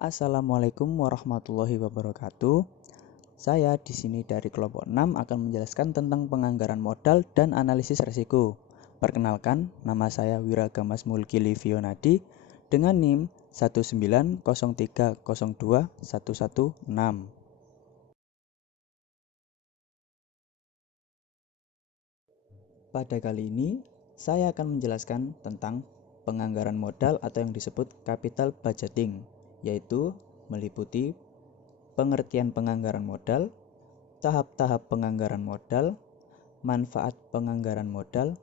Assalamualaikum warahmatullahi wabarakatuh. Saya di sini dari kelompok 6 akan menjelaskan tentang penganggaran modal dan analisis risiko. Perkenalkan, nama saya Wiragamas Mulki Livionadi dengan NIM 190302116. Pada kali ini, saya akan menjelaskan tentang penganggaran modal atau yang disebut capital budgeting, yaitu meliputi pengertian penganggaran modal, tahap-tahap penganggaran modal, manfaat penganggaran modal,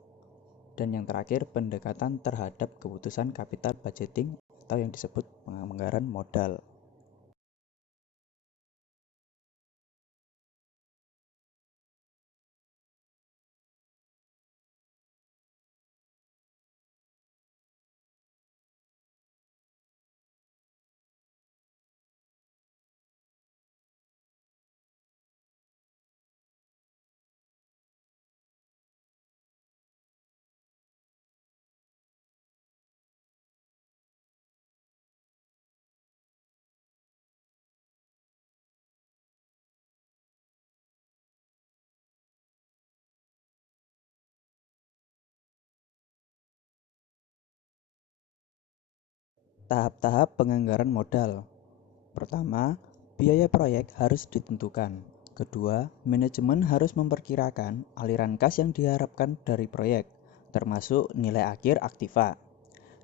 dan yang terakhir pendekatan terhadap keputusan capital budgeting atau yang disebut penganggaran modal. Tahap-tahap penganggaran modal. Pertama, biaya proyek harus ditentukan. Kedua, manajemen harus memperkirakan aliran kas yang diharapkan dari proyek, termasuk nilai akhir aktiva.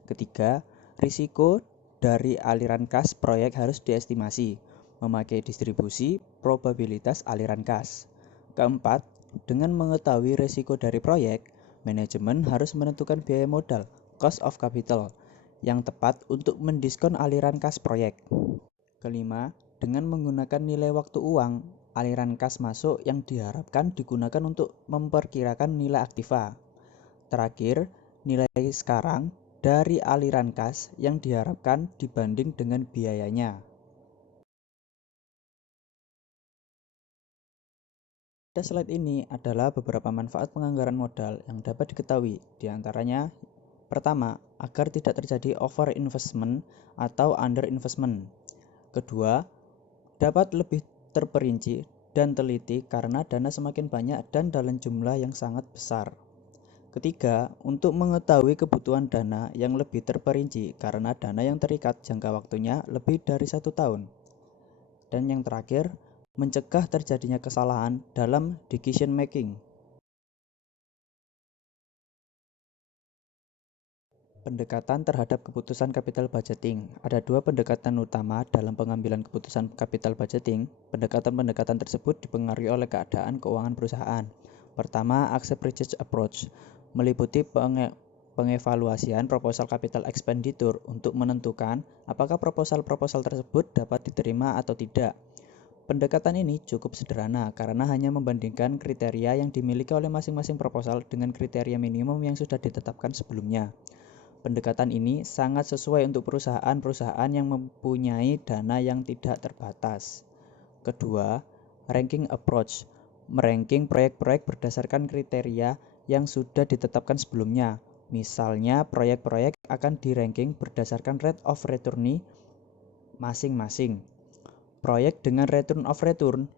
Ketiga, risiko dari aliran kas proyek harus diestimasi, memakai distribusi probabilitas aliran kas. Keempat, dengan mengetahui risiko dari proyek, manajemen harus menentukan biaya modal, cost of capital, yang tepat untuk mendiskon aliran kas proyek. Kelima, dengan menggunakan nilai waktu uang, aliran kas masuk yang diharapkan digunakan untuk memperkirakan nilai aktiva. Terakhir, nilai sekarang dari aliran kas yang diharapkan dibanding dengan biayanya. Pada slide ini adalah beberapa manfaat penganggaran modal yang dapat diketahui. Di antaranya, pertama, agar tidak terjadi over investment atau under investment. Kedua, dapat lebih terperinci dan teliti karena dana semakin banyak dan dalam jumlah yang sangat besar. Ketiga, untuk mengetahui kebutuhan dana yang lebih terperinci karena dana yang terikat jangka waktunya lebih dari 1 tahun. Dan yang terakhir, mencegah terjadinya kesalahan dalam decision making. Pendekatan terhadap keputusan capital budgeting. Ada dua pendekatan utama dalam pengambilan keputusan capital budgeting. Pendekatan-pendekatan tersebut dipengaruhi oleh keadaan keuangan perusahaan. Pertama, accept research approach, meliputi pengevaluasian proposal capital expenditure untuk menentukan apakah proposal-proposal tersebut dapat diterima atau tidak. Pendekatan ini cukup sederhana karena hanya membandingkan kriteria yang dimiliki oleh masing-masing proposal dengan kriteria minimum yang sudah ditetapkan sebelumnya. Pendekatan ini sangat sesuai untuk perusahaan-perusahaan yang mempunyai dana yang tidak terbatas. Kedua, ranking approach, meranking proyek-proyek berdasarkan kriteria yang sudah ditetapkan sebelumnya. Misalnya, proyek-proyek akan diranking berdasarkan rate of return masing-masing. Proyek dengan return of return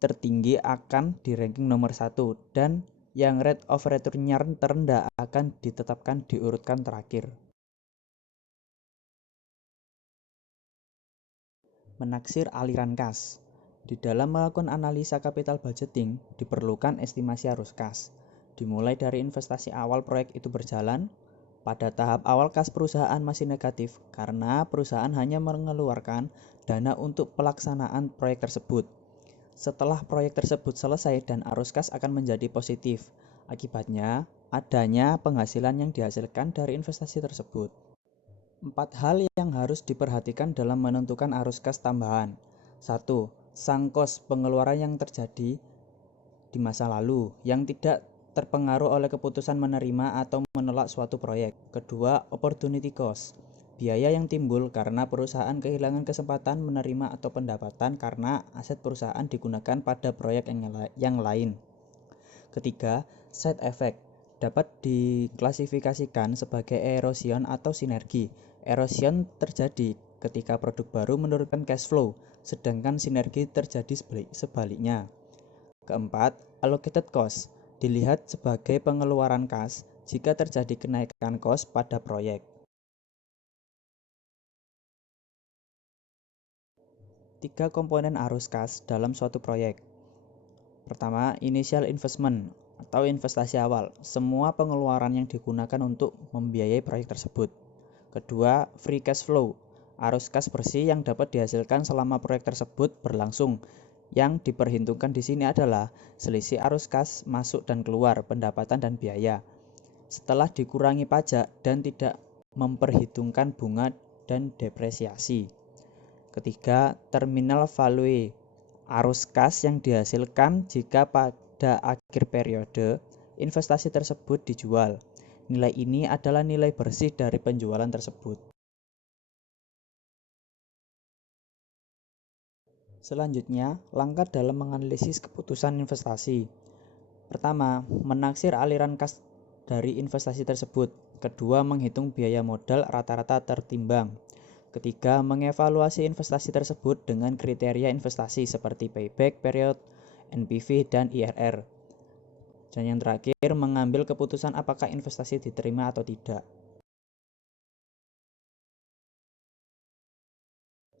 tertinggi akan diranking nomor 1 dan yang rate of return-nya terendah akan ditetapkan diurutkan terakhir. Menaksir aliran kas. Di dalam melakukan analisa capital budgeting, diperlukan estimasi arus kas. Dimulai dari investasi awal proyek itu berjalan, pada tahap awal kas perusahaan masih negatif karena perusahaan hanya mengeluarkan dana untuk pelaksanaan proyek tersebut. Setelah proyek tersebut selesai dan arus kas akan menjadi positif. Akibatnya, adanya penghasilan yang dihasilkan dari investasi tersebut. 4 hal yang harus diperhatikan dalam menentukan arus kas tambahan. 1. Sunk cost pengeluaran yang terjadi di masa lalu yang tidak terpengaruh oleh keputusan menerima atau menolak suatu proyek. Kedua, opportunity cost, biaya yang timbul karena perusahaan kehilangan kesempatan menerima atau pendapatan karena aset perusahaan digunakan pada proyek yang lain. Ketiga, side effect, dapat diklasifikasikan sebagai erosion atau sinergi. Erosion terjadi ketika produk baru menurunkan cash flow, sedangkan sinergi terjadi sebaliknya. Keempat, allocated cost dilihat sebagai pengeluaran kas jika terjadi kenaikan kos pada proyek. Tiga komponen arus kas dalam suatu proyek. Pertama, initial investment atau investasi awal, semua pengeluaran yang digunakan untuk membiayai proyek tersebut. Kedua, free cash flow, arus kas bersih yang dapat dihasilkan selama proyek tersebut berlangsung. Yang diperhitungkan di sini adalah selisih arus kas masuk dan keluar, pendapatan dan biaya, setelah dikurangi pajak dan tidak memperhitungkan bunga dan depresiasi. Ketiga, terminal value, arus kas yang dihasilkan jika pada akhir periode investasi tersebut dijual. Nilai ini adalah nilai bersih dari penjualan tersebut. Selanjutnya, langkah dalam menganalisis keputusan investasi. Pertama, menaksir aliran kas dari investasi tersebut. Kedua, menghitung biaya modal rata-rata tertimbang. Ketiga, mengevaluasi investasi tersebut dengan kriteria investasi seperti payback period, NPV, dan IRR. Dan yang terakhir, mengambil keputusan apakah investasi diterima atau tidak.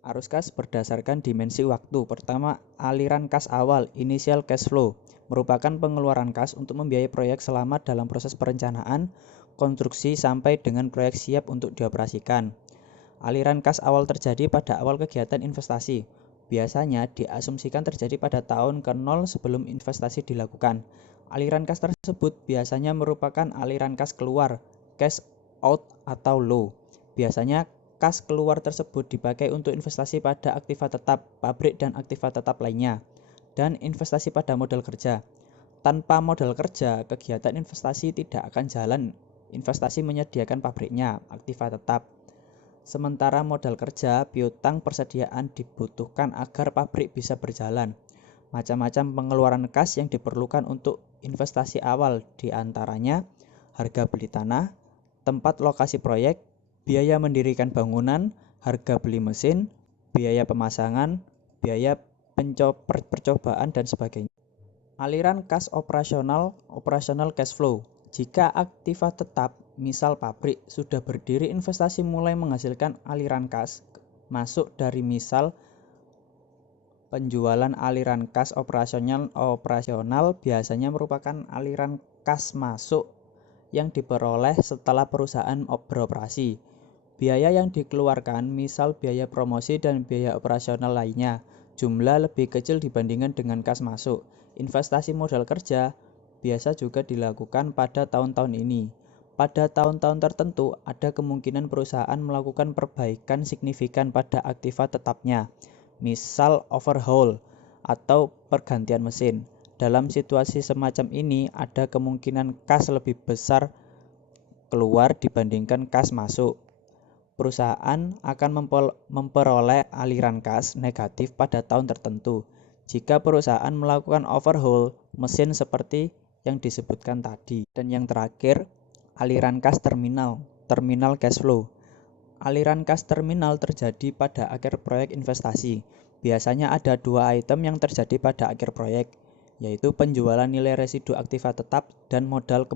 Arus kas berdasarkan dimensi waktu. Pertama, aliran kas awal, initial cash flow, merupakan pengeluaran kas untuk membiayai proyek selama dalam proses perencanaan, konstruksi sampai dengan proyek siap untuk dioperasikan. Aliran kas awal terjadi pada awal kegiatan investasi. Biasanya diasumsikan terjadi pada tahun ke-0 sebelum investasi dilakukan. Aliran kas tersebut biasanya merupakan aliran kas keluar, cash out atau low. Biasanya kas keluar tersebut dipakai untuk investasi pada aktiva tetap, pabrik dan aktiva tetap lainnya, dan investasi pada modal kerja. Tanpa modal kerja, kegiatan investasi tidak akan jalan. Investasi menyediakan pabriknya, aktiva tetap. Sementara modal kerja, piutang persediaan dibutuhkan agar pabrik bisa berjalan. Macam-macam pengeluaran kas yang diperlukan untuk investasi awal, diantaranya harga beli tanah, tempat lokasi proyek, biaya mendirikan bangunan, harga beli mesin, biaya pemasangan, biaya percobaan, dan sebagainya. Aliran kas operasional, operational cash flow. Jika aktiva tetap, misal pabrik, sudah berdiri, investasi mulai menghasilkan aliran kas masuk dari misal penjualan. Aliran kas operasional biasanya merupakan aliran kas masuk yang diperoleh setelah perusahaan beroperasi. Biaya yang dikeluarkan, misal biaya promosi dan biaya operasional lainnya, jumlah lebih kecil dibandingkan dengan kas masuk. Investasi modal kerja biasa juga dilakukan pada tahun-tahun ini. Pada tahun-tahun tertentu, ada kemungkinan perusahaan melakukan perbaikan signifikan pada aktiva tetapnya, misal overhaul atau pergantian mesin. Dalam situasi semacam ini, ada kemungkinan kas lebih besar keluar dibandingkan kas masuk. Perusahaan akan memperoleh aliran kas negatif pada tahun tertentu jika perusahaan melakukan overhaul mesin seperti yang disebutkan tadi. Dan yang terakhir, aliran kas terminal cash flow. Aliran kas terminal terjadi pada akhir proyek investasi. Biasanya ada dua item yang terjadi pada akhir proyek, yaitu penjualan nilai residu aktiva tetap dan modal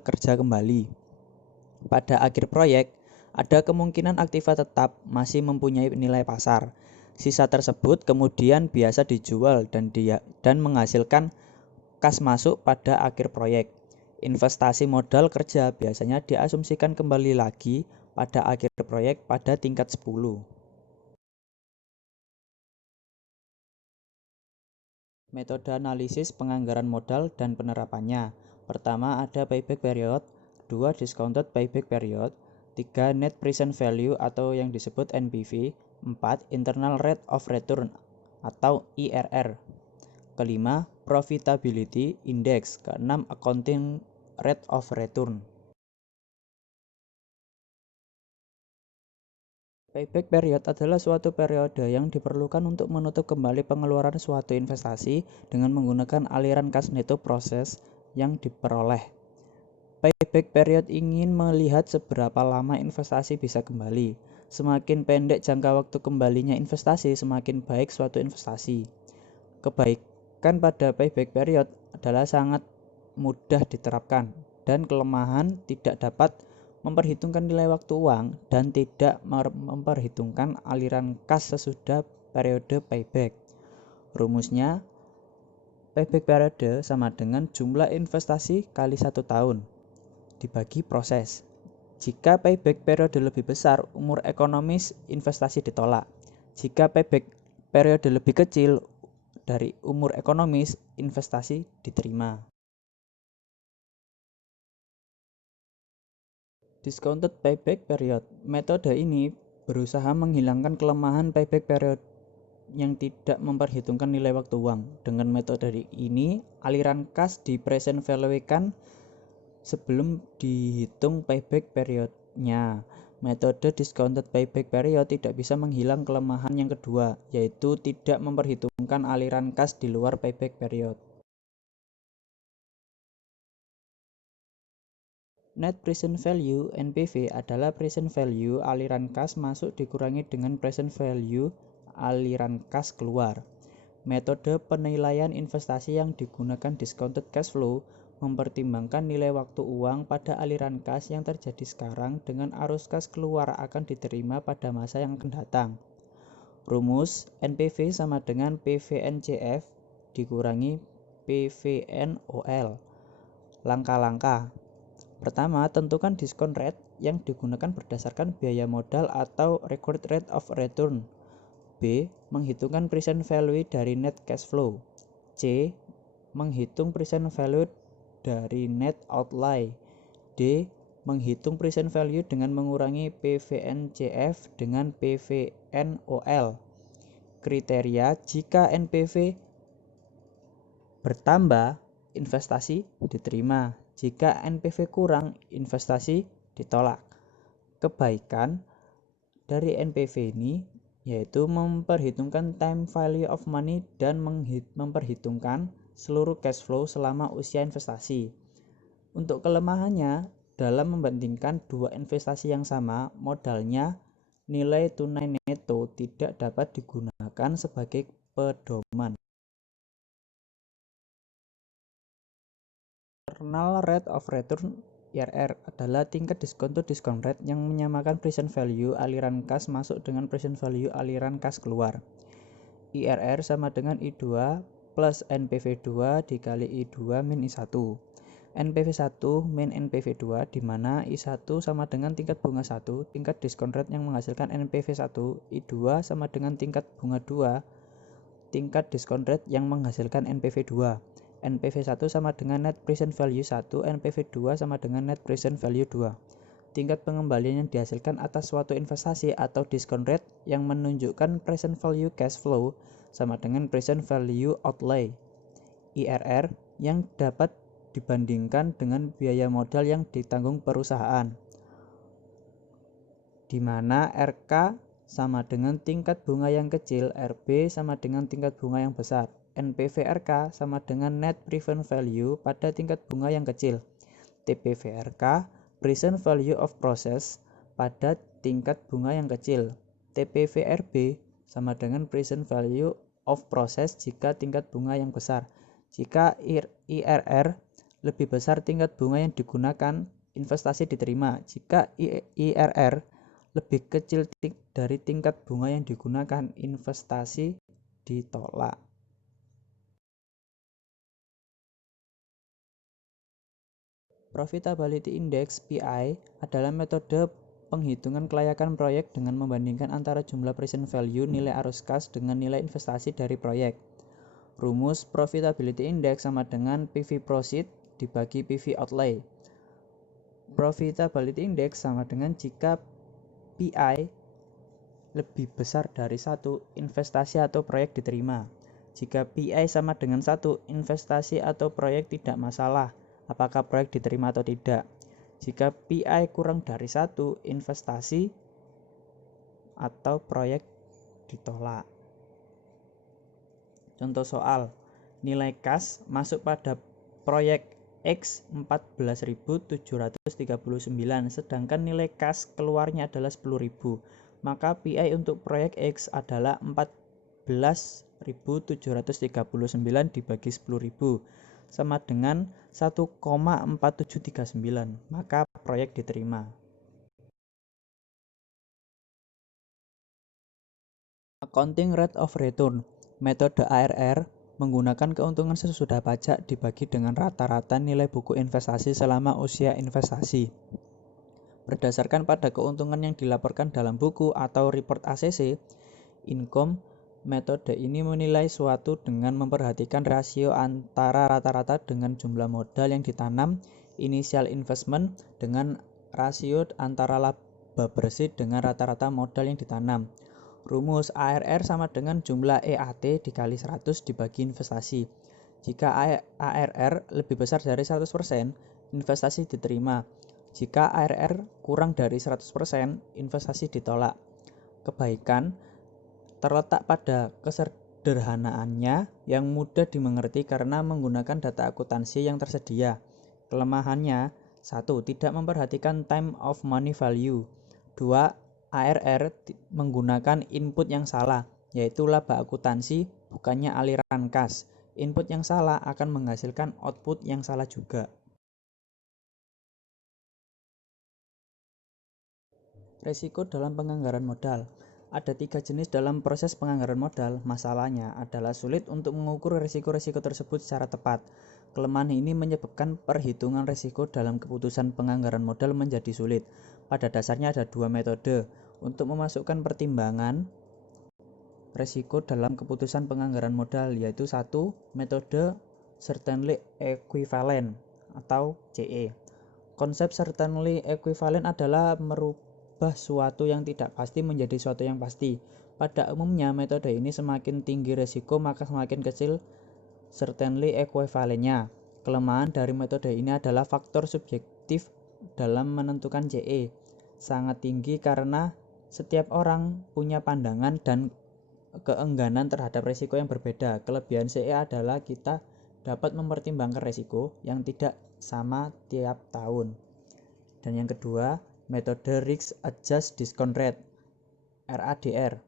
kerja kembali. Pada akhir proyek, ada kemungkinan aktiva tetap masih mempunyai nilai pasar. Sisa tersebut kemudian biasa dijual dan menghasilkan kas masuk pada akhir proyek. Investasi modal kerja biasanya diasumsikan kembali lagi pada akhir proyek pada tingkat 10. Metode analisis penganggaran modal dan penerapannya. Pertama, ada payback period. 2, discounted payback period. 3, net present value atau yang disebut NPV. 4, internal rate of return atau IRR. Kelima, profitability index. Keenam, accounting rate of return. Payback period adalah suatu periode yang diperlukan untuk menutup kembali pengeluaran suatu investasi dengan menggunakan aliran kas neto proses yang diperoleh. Payback period ingin melihat seberapa lama investasi bisa kembali. Semakin pendek jangka waktu kembalinya investasi, semakin baik suatu investasi. Kebaikan pada payback period adalah sangat mudah diterapkan, dan kelemahan tidak dapat memperhitungkan nilai waktu uang dan tidak memperhitungkan aliran kas sesudah periode payback. Rumusnya, payback periode sama dengan jumlah investasi kali 1 tahun dibagi proses. Jika payback periode lebih besar, umur ekonomis investasi ditolak. Jika payback periode lebih kecil dari umur ekonomis, investasi diterima. Discounted payback period. Metode ini berusaha menghilangkan kelemahan payback period yang tidak memperhitungkan nilai waktu uang. Dengan metode ini, aliran kas di present value-kan sebelum dihitung payback periodnya. Metode discounted payback period tidak bisa menghilang kelemahan yang kedua, yaitu tidak memperhitungkan aliran kas di luar payback period. Net present value (NPV) adalah present value aliran kas masuk dikurangi dengan present value aliran kas keluar. Metode penilaian investasi yang digunakan discounted cash flow mempertimbangkan nilai waktu uang pada aliran kas yang terjadi sekarang dengan arus kas keluar akan diterima pada masa yang akan datang. Rumus NPV sama dengan PVNCF dikurangi PVNOL. Langkah-langkah. Pertama, tentukan diskon rate yang digunakan berdasarkan biaya modal atau required rate of return. B. Menghitungkan present value dari net cash flow. C. Menghitung present value dari net outlay. D. Menghitung present value dengan mengurangi PVNCF dengan PVNOL. Kriteria: jika NPV bertambah, investasi diterima. Jika NPV kurang, investasi ditolak. Kebaikan dari NPV ini yaitu memperhitungkan time value of money dan memperhitungkan seluruh cash flow selama usia investasi. Untuk kelemahannya, dalam membandingkan dua investasi yang sama, modalnya nilai tunai neto tidak dapat digunakan sebagai pedoman. Internal rate of return (IRR) adalah tingkat diskon to discount rate yang menyamakan present value aliran kas masuk dengan present value aliran kas keluar. IRR sama dengan I2 plus NPV2 dikali I2 min I1. NPV1 min NPV2 di mana I1 sama dengan tingkat bunga 1, tingkat diskon rate yang menghasilkan NPV1, I2 sama dengan tingkat bunga 2, tingkat diskon rate yang menghasilkan NPV2. NPV1 sama dengan net present value 1, NPV2 sama dengan net present value 2. Tingkat pengembalian yang dihasilkan atas suatu investasi atau diskon rate yang menunjukkan present value cash flow sama dengan present value outlay. IRR yang dapat dibandingkan dengan biaya modal yang ditanggung perusahaan, di mana RK sama dengan tingkat bunga yang kecil, RB sama dengan tingkat bunga yang besar. NPV-RK sama dengan net present value pada tingkat bunga yang kecil. TPV-RK present value of process pada tingkat bunga yang kecil. TPV-RB sama dengan present value of process jika tingkat bunga yang besar. Jika IRR lebih besar tingkat bunga yang digunakan, investasi diterima. Jika IRR lebih kecil dari tingkat bunga yang digunakan, investasi ditolak. Profitability Index (PI) adalah metode penghitungan kelayakan proyek dengan membandingkan antara jumlah present value nilai arus kas dengan nilai investasi dari proyek. Rumus Profitability Index sama dengan PV Proceed dibagi PV Outlay. Profitability Index sama dengan jika PI lebih besar dari 1, investasi atau proyek diterima. Jika PI sama dengan 1, investasi atau proyek tidak masalah, apakah proyek diterima atau tidak. Jika PI kurang dari 1, investasi atau proyek ditolak. Contoh soal, nilai kas masuk pada proyek X 14.739, sedangkan nilai kas keluarnya adalah 10.000. maka PI untuk proyek X adalah 14.739 dibagi 10.000 sama dengan 1,4739, maka proyek diterima. Accounting Rate of Return. Metode ARR menggunakan keuntungan sesudah pajak dibagi dengan rata-rata nilai buku investasi selama usia investasi. Berdasarkan pada keuntungan yang dilaporkan dalam buku atau report ACC, income, metode ini menilai suatu dengan memperhatikan rasio antara rata-rata dengan jumlah modal yang ditanam, initial investment, dengan rasio antara laba bersih dengan rata-rata modal yang ditanam. Rumus ARR sama dengan jumlah EAT dikali 100 dibagi investasi. Jika ARR lebih besar dari 100%, investasi diterima. Jika ARR kurang dari 100%, investasi ditolak. Kebaikan terletak pada kesederhanaannya yang mudah dimengerti karena menggunakan data akuntansi yang tersedia. Kelemahannya, 1. Tidak memperhatikan time of money value. 2. ARR menggunakan input yang salah, yaitu laba akuntansi bukannya aliran kas. Input yang salah akan menghasilkan output yang salah juga. Risiko dalam penganggaran modal. Ada 3 jenis dalam proses penganggaran modal. Masalahnya adalah sulit untuk mengukur risiko-risiko tersebut secara tepat. Kelemahan ini menyebabkan perhitungan risiko dalam keputusan penganggaran modal menjadi sulit. Pada dasarnya ada 2 metode untuk memasukkan pertimbangan risiko dalam keputusan penganggaran modal, yaitu 1. Metode Certainty Equivalent atau CE. Konsep Certainty Equivalent adalah merubah suatu yang tidak pasti menjadi suatu yang pasti. Pada umumnya, metode ini semakin tinggi risiko maka semakin kecil Certainty Equivalent-nya. Kelemahan dari metode ini adalah faktor subjektif dalam menentukan CE. Sangat tinggi karena setiap orang punya pandangan dan keengganan terhadap risiko yang berbeda. Kelebihan CE adalah kita dapat mempertimbangkan risiko yang tidak sama tiap tahun. Dan yang kedua, metode Risk Adjusted Discount Rate (RADR).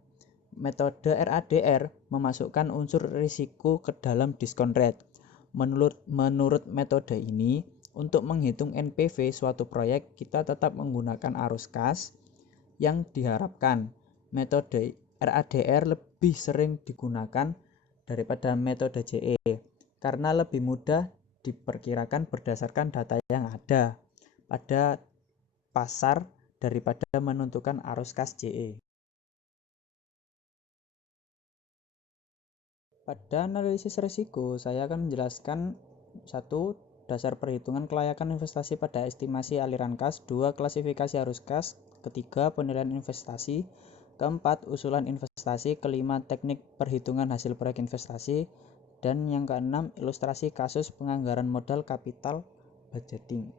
Metode RADR memasukkan unsur risiko ke dalam discount rate. Menurut metode ini, untuk menghitung NPV suatu proyek, kita tetap menggunakan arus kas yang diharapkan. Metode RADR lebih sering digunakan daripada metode CE karena lebih mudah diperkirakan berdasarkan data yang ada pada pasar daripada menentukan arus kas CE. Pada analisis risiko, saya akan menjelaskan 1. Dasar perhitungan kelayakan investasi pada estimasi aliran kas. 2. Klasifikasi arus kas. 3. Penilaian investasi. 4. Usulan investasi. 5. Teknik perhitungan hasil proyek investasi. Dan yang ke-6, ilustrasi kasus penganggaran modal capital budgeting.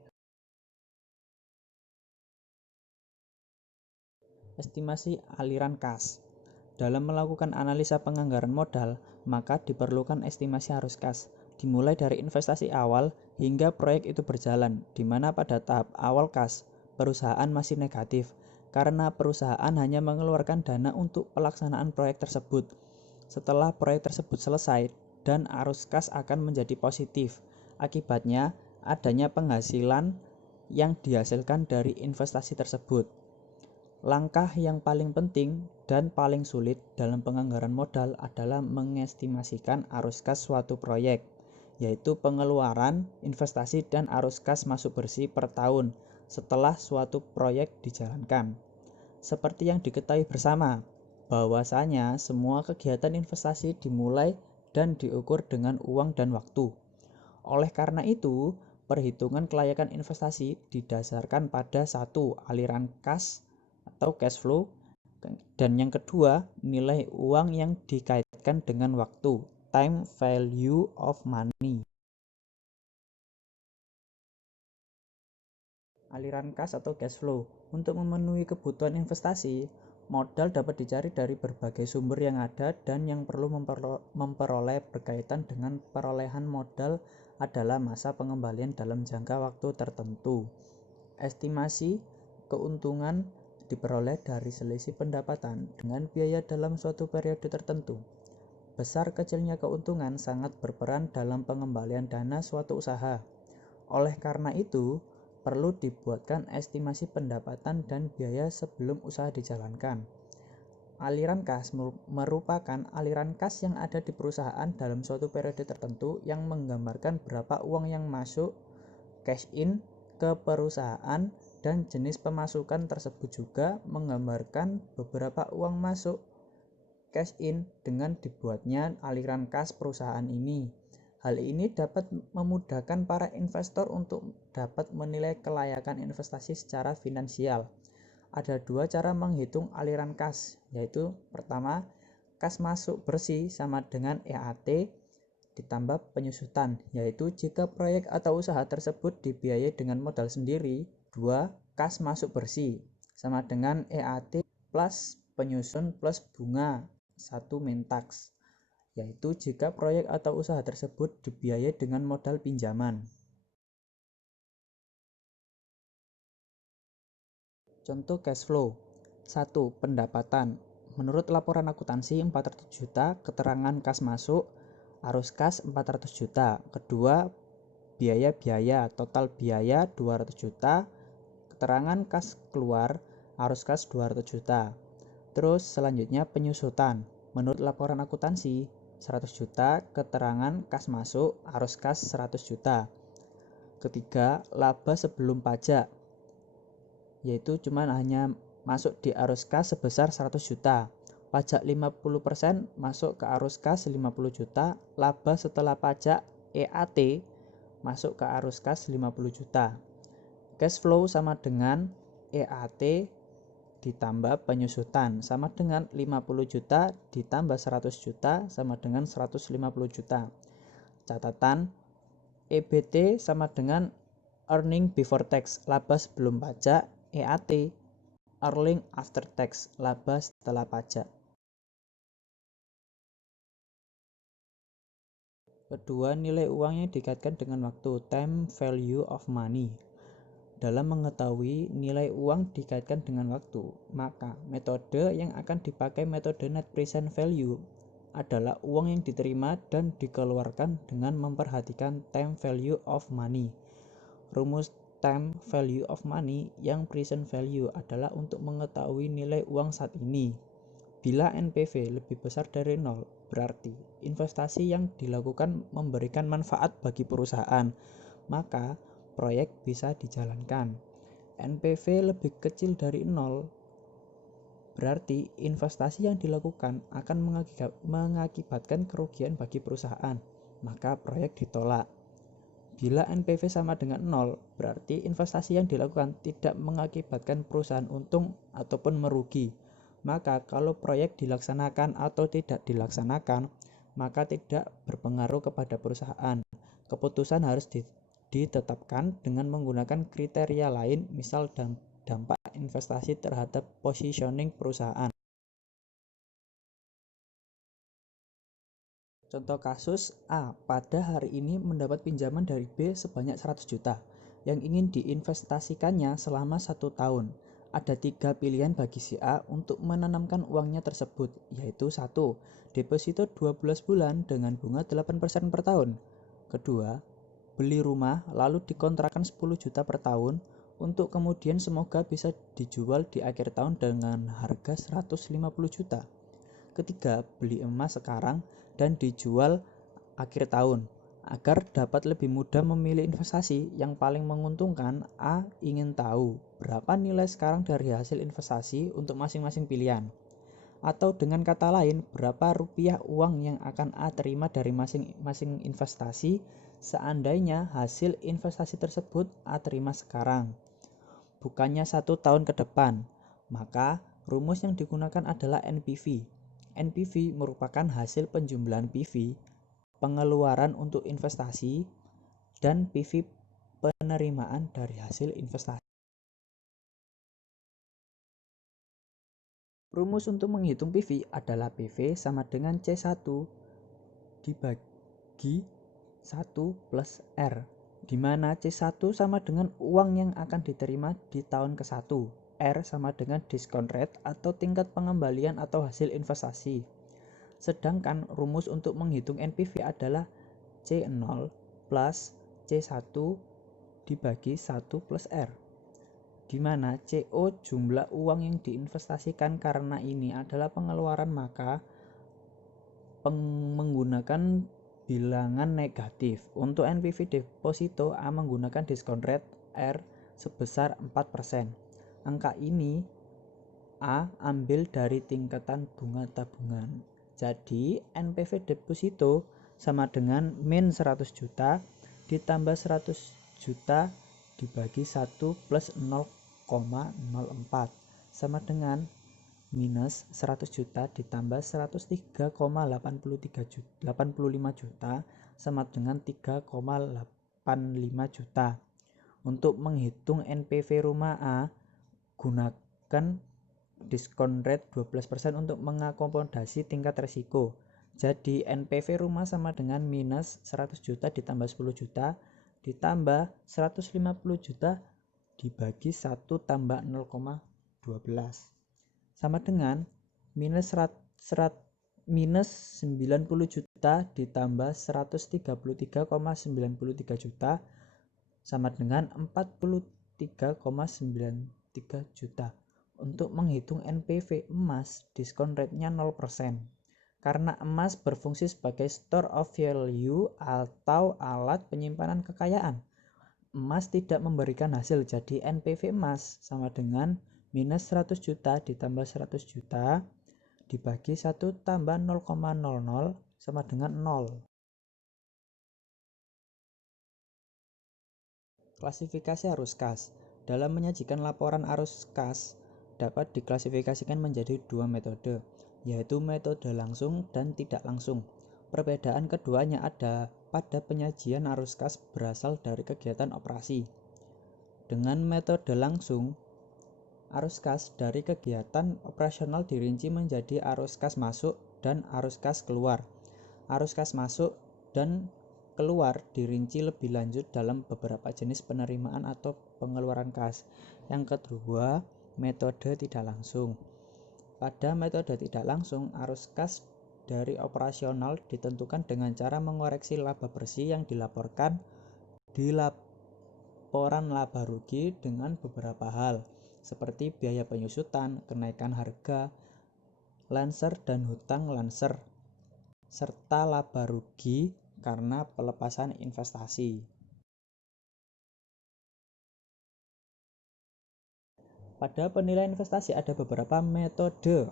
Estimasi aliran kas. Dalam melakukan analisa penganggaran modal, maka diperlukan estimasi arus kas, dimulai dari investasi awal hingga proyek itu berjalan, di mana pada tahap awal kas, perusahaan masih negatif, karena perusahaan hanya mengeluarkan dana untuk pelaksanaan proyek tersebut. Setelah proyek tersebut selesai, dan arus kas akan menjadi positif. Akibatnya, adanya penghasilan yang dihasilkan dari investasi tersebut. Langkah yang paling penting dan paling sulit dalam penganggaran modal adalah mengestimasikan arus kas suatu proyek, yaitu pengeluaran, investasi, dan arus kas masuk bersih per tahun setelah suatu proyek dijalankan. Seperti yang diketahui bersama, bahwasanya semua kegiatan investasi dimulai dan diukur dengan uang dan waktu. Oleh karena itu, perhitungan kelayakan investasi didasarkan pada 1. Aliran kas atau cash flow, dan yang kedua, nilai uang yang dikaitkan dengan waktu, time value of money. Aliran kas atau cash flow. Untuk memenuhi kebutuhan investasi, modal dapat dicari dari berbagai sumber yang ada dan yang perlu memperoleh berkaitan dengan perolehan modal adalah masa pengembalian dalam jangka waktu tertentu. Estimasi keuntungan diperoleh dari selisih pendapatan dengan biaya dalam suatu periode tertentu. Besar kecilnya keuntungan sangat berperan dalam pengembalian dana suatu usaha. Oleh karena itu, perlu dibuatkan estimasi pendapatan dan biaya sebelum usaha dijalankan. Aliran kas merupakan aliran kas yang ada di perusahaan dalam suatu periode tertentu yang menggambarkan berapa uang yang masuk cash in ke perusahaan, dan jenis pemasukan tersebut juga menggambarkan beberapa uang masuk cash in dengan dibuatnya aliran kas perusahaan ini. Hal ini dapat memudahkan para investor untuk dapat menilai kelayakan investasi secara finansial. Ada dua cara menghitung aliran kas, yaitu pertama, kas masuk bersih sama dengan EAT ditambah penyusutan, yaitu jika proyek atau usaha tersebut dibiayai dengan modal sendiri. Dua, kas masuk bersih sama dengan EAT plus penyusun plus bunga 1 min tax, yaitu jika proyek atau usaha tersebut dibiayai dengan modal pinjaman. Contoh cash flow. 1. Pendapatan. Menurut laporan akuntansi 400 juta, keterangan kas masuk, arus kas 400 juta. Kedua, biaya-biaya, total biaya 200 juta, keterangan kas keluar, arus kas 200 juta. Terus selanjutnya penyusutan. Menurut laporan akuntansi 100 juta, keterangan kas masuk, arus kas 100 juta. Ketiga, laba sebelum pajak, yaitu hanya masuk di arus kas sebesar 100 juta. Pajak 50% masuk ke arus kas 50 juta, laba setelah pajak EAT masuk ke arus kas 50 juta. Cash flow sama dengan EAT ditambah penyusutan sama dengan 50 juta ditambah 100 juta sama dengan 150 juta. Catatan, EBT sama dengan earning before tax, laba sebelum pajak, EAT, earning after tax, laba setelah pajak. Kedua, nilai uang yang dikaitkan dengan waktu, time value of money. Dalam mengetahui nilai uang dikaitkan dengan waktu, maka metode yang akan dipakai metode net present value adalah uang yang diterima dan dikeluarkan dengan memperhatikan time value of money. Rumus time value of money yang present value adalah untuk mengetahui nilai uang saat ini. Bila NPV lebih besar dari 0, berarti investasi yang dilakukan memberikan manfaat bagi perusahaan, maka proyek bisa dijalankan. NPV lebih kecil dari 0, berarti investasi yang dilakukan akan mengakibatkan kerugian bagi perusahaan, maka proyek ditolak. Bila NPV sama dengan 0, berarti investasi yang dilakukan tidak mengakibatkan perusahaan untung ataupun merugi. Maka kalau proyek dilaksanakan atau tidak dilaksanakan, maka tidak berpengaruh kepada perusahaan. Keputusan harus ditetapkan dengan menggunakan kriteria lain, misal dampak investasi terhadap positioning perusahaan. Contoh kasus A, pada hari ini mendapat pinjaman dari B sebanyak 100 juta yang ingin diinvestasikannya selama 1 tahun. Ada 3 pilihan bagi si A untuk menanamkan uangnya tersebut, yaitu 1. Deposito 12 bulan dengan bunga 8% per tahun. Kedua, beli rumah lalu dikontrakkan 10 juta per tahun untuk kemudian semoga bisa dijual di akhir tahun dengan harga 150 juta. Ketiga, beli emas sekarang dan dijual akhir tahun. Agar dapat lebih mudah memilih investasi yang paling menguntungkan, A ingin tahu berapa nilai sekarang dari hasil investasi untuk masing-masing pilihan. Atau dengan kata lain, berapa rupiah uang yang akan A terima dari masing-masing investasi seandainya hasil investasi tersebut A terima sekarang, bukannya 1 tahun ke depan. Maka rumus yang digunakan adalah NPV. NPV merupakan hasil penjumlahan PV, pengeluaran untuk investasi, dan PV penerimaan dari hasil investasi. Rumus untuk menghitung PV adalah PV sama dengan C1 dibagi 1 plus R, di mana C1 sama dengan uang yang akan diterima di tahun ke-1. R sama dengan diskon rate atau tingkat pengembalian atau hasil investasi. Sedangkan rumus untuk menghitung NPV adalah C0 plus C1 dibagi 1 plus R, di mana CO jumlah uang yang diinvestasikan. Karena ini adalah pengeluaran, maka menggunakan bilangan negatif. Untuk NPV deposito A menggunakan diskon rate R sebesar 4%. Angka ini A ambil dari tingkatan bunga tabungan. Jadi NPV deposito sama dengan min 100 juta ditambah 100 juta dibagi 1 plus 0,04 sama dengan minus 100 juta ditambah 103,85 juta sama dengan 3,85 juta. Untuk menghitung NPV rumah A, gunakan diskon rate 12% untuk mengakomodasi tingkat risiko. Jadi NPV rumah sama dengan minus 100 juta ditambah 10 juta ditambah 150 juta dibagi 1 tambah 0,12 sama dengan minus 90 juta ditambah 133,93 juta sama dengan 43,93 juta. Untuk menghitung NPV emas, diskon rate-nya 0%. Karena emas berfungsi sebagai store of value atau alat penyimpanan kekayaan. Emas tidak memberikan hasil, jadi NPV emas sama dengan minus 100 juta ditambah 100 juta dibagi 1 tambah 0,00 sama dengan 0. Klasifikasi arus kas. Dalam menyajikan laporan arus kas dapat diklasifikasikan menjadi dua metode, yaitu metode langsung dan tidak langsung. Perbedaan keduanya ada pada penyajian arus kas berasal dari kegiatan operasi. Dengan metode langsung, arus kas dari kegiatan operasional dirinci menjadi arus kas masuk dan arus kas keluar. Arus kas masuk dan keluar dirinci lebih lanjut dalam beberapa jenis penerimaan atau pengeluaran kas. Yang kedua, metode tidak langsung. Pada metode tidak langsung, arus kas dari operasional ditentukan dengan cara mengoreksi laba bersih yang dilaporkan di laporan laba rugi dengan beberapa hal, seperti biaya penyusutan, kenaikan harga Lancer dan hutang Lancer, serta laba rugi karena pelepasan investasi. Pada penilaian investasi ada beberapa metode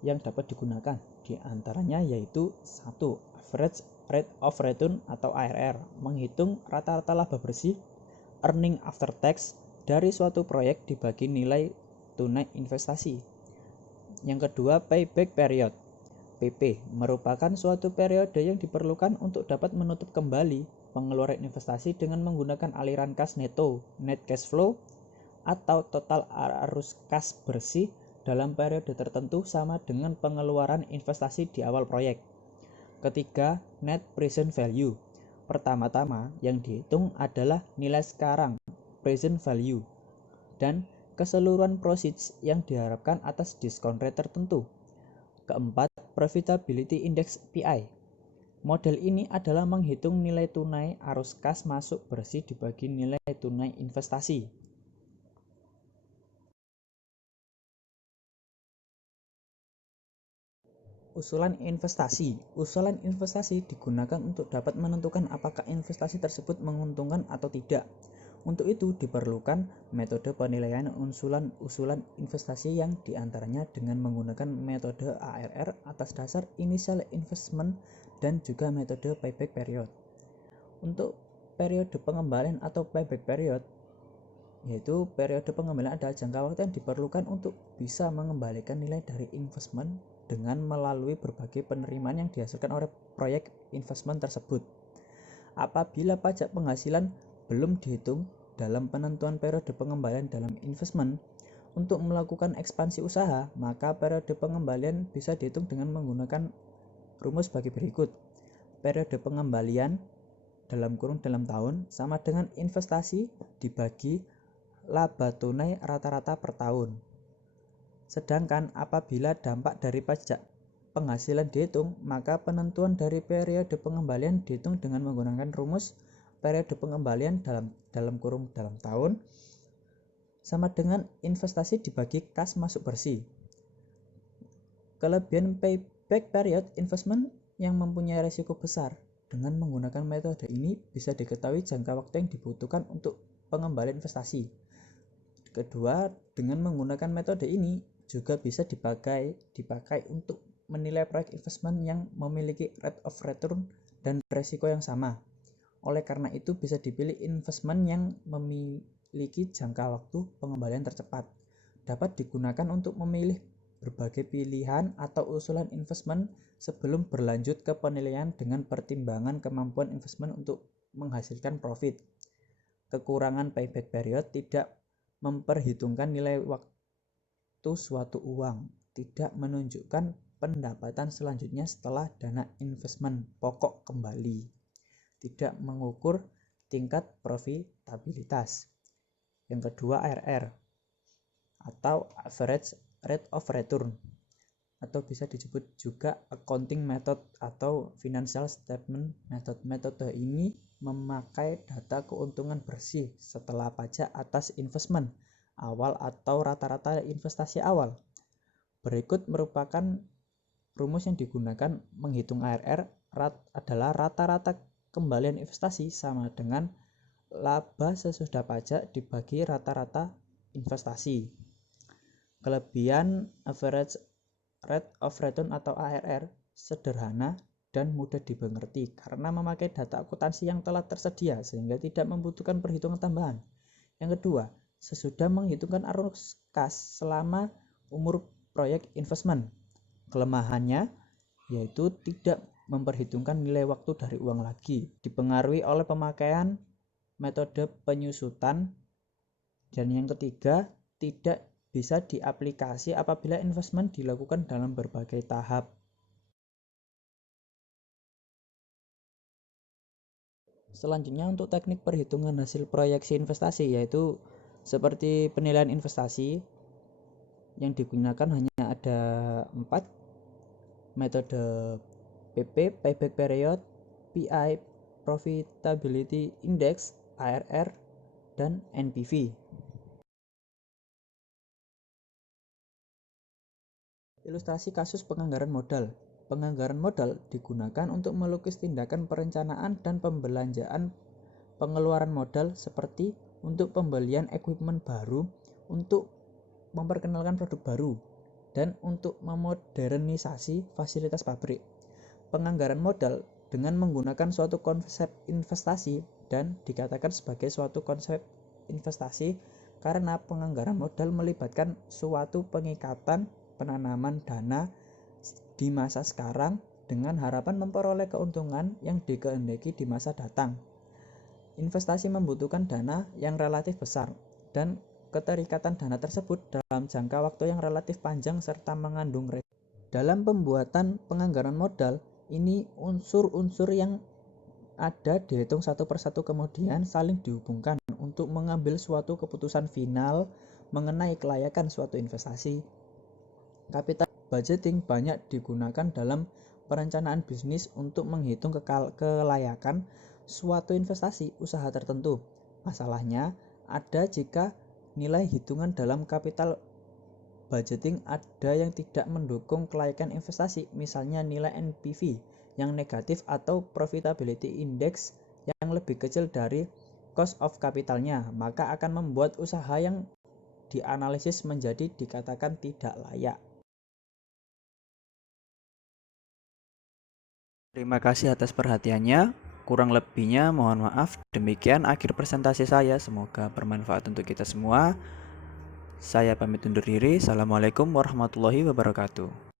yang dapat digunakan, di antaranya yaitu 1. Average Rate of Return atau ARR, menghitung rata-rata laba bersih earning after tax dari suatu proyek dibagi nilai tunai investasi. Yang kedua, payback period. PP merupakan suatu periode yang diperlukan untuk dapat menutup kembali pengeluaran investasi dengan menggunakan aliran kas neto, net cash flow, atau total arus kas bersih dalam periode tertentu sama dengan pengeluaran investasi di awal proyek. Ketiga, net present value. Pertama-tama yang dihitung adalah nilai sekarang, present value, dan keseluruhan proceeds yang diharapkan atas diskon rate tertentu. Keempat, profitability index PI. Model ini adalah menghitung nilai tunai arus kas masuk bersih dibagi nilai tunai investasi. Usulan investasi. Usulan investasi digunakan untuk dapat menentukan apakah investasi tersebut menguntungkan atau tidak. Untuk itu diperlukan metode penilaian usulan investasi yang diantaranya dengan menggunakan metode ARR atas dasar initial investment dan juga metode payback period. Untuk periode pengembalian atau payback period, yaitu periode pengembalian adalah jangka waktu yang diperlukan untuk bisa mengembalikan nilai dari investment dengan melalui berbagai penerimaan yang dihasilkan oleh proyek investment tersebut. Apabila pajak penghasilan belum dihitung dalam penentuan periode pengembalian dalam investment, untuk melakukan ekspansi usaha, maka periode pengembalian bisa dihitung dengan menggunakan rumus bagi berikut. Periode pengembalian dalam tahun sama dengan investasi dibagi laba tunai rata-rata per tahun. Sedangkan apabila dampak dari pajak penghasilan dihitung, maka penentuan dari periode pengembalian dihitung dengan menggunakan rumus periode pengembalian dalam tahun sama dengan investasi dibagi kas masuk bersih. Kelebihan payback period investment yang mempunyai risiko besar. Dengan menggunakan metode ini bisa diketahui jangka waktu yang dibutuhkan untuk pengembalian investasi. Kedua, dengan menggunakan metode ini juga bisa dipakai untuk menilai proyek investment yang memiliki rate of return dan risiko yang sama. Oleh karena itu bisa dipilih investment yang memiliki jangka waktu pengembalian tercepat. Dapat digunakan untuk memilih berbagai pilihan atau usulan investment sebelum berlanjut ke penilaian dengan pertimbangan kemampuan investment untuk menghasilkan profit. Kekurangan payback period tidak memperhitungkan nilai waktu suatu uang, tidak menunjukkan pendapatan selanjutnya setelah dana investment pokok kembali, tidak mengukur tingkat profitabilitas. Yang kedua, ARR atau average rate of return, atau bisa disebut juga accounting method atau financial statement method. Metode ini memakai data keuntungan bersih setelah pajak atas investment awal atau rata-rata investasi awal. Berikut merupakan rumus yang digunakan menghitung ARR adalah rata-rata kembalian investasi sama dengan laba sesudah pajak dibagi rata-rata investasi. Kelebihan average rate of return atau ARR sederhana dan mudah dimengerti karena memakai data akuntansi yang telah tersedia sehingga tidak membutuhkan perhitungan tambahan. Yang kedua, sesudah menghitungkan arus kas selama umur proyek investment. Kelemahannya yaitu tidak memperhitungkan nilai waktu dari uang lagi, dipengaruhi oleh pemakaian metode penyusutan. Dan yang ketiga, tidak bisa diaplikasi apabila investment dilakukan dalam berbagai tahap. Selanjutnya untuk teknik perhitungan hasil proyeksi investasi, yaitu seperti penilaian investasi yang digunakan hanya ada 4, metode PP, payback period, PI, profitability index, ARR, dan NPV. Ilustrasi kasus penganggaran modal. Penganggaran modal digunakan untuk melukis tindakan perencanaan dan pembelanjaan pengeluaran modal seperti untuk pembelian equipment baru, untuk memperkenalkan produk baru, dan untuk memodernisasi fasilitas pabrik. Penganggaran modal dengan menggunakan suatu konsep investasi dan dikatakan sebagai suatu konsep investasi karena penganggaran modal melibatkan suatu pengikatan penanaman dana di masa sekarang dengan harapan memperoleh keuntungan yang dikehendaki di masa datang. Investasi membutuhkan dana yang relatif besar dan keterikatan dana tersebut dalam jangka waktu yang relatif panjang serta mengandung resiko. Dalam pembuatan penganggaran modal, ini unsur-unsur yang ada dihitung satu persatu kemudian saling dihubungkan untuk mengambil suatu keputusan final mengenai kelayakan suatu investasi. Capital budgeting banyak digunakan dalam perencanaan bisnis untuk menghitung kelayakan suatu investasi usaha tertentu. Masalahnya ada jika nilai hitungan dalam capital budgeting ada yang tidak mendukung kelayakan investasi, misalnya nilai NPV yang negatif atau profitability index yang lebih kecil dari cost of capitalnya, maka akan membuat usaha yang dianalisis menjadi dikatakan tidak layak. Terima kasih atas perhatiannya. Kurang lebihnya mohon maaf. Demikian akhir presentasi saya. Semoga bermanfaat untuk kita semua. Saya pamit undur diri. Assalamualaikum warahmatullahi wabarakatuh.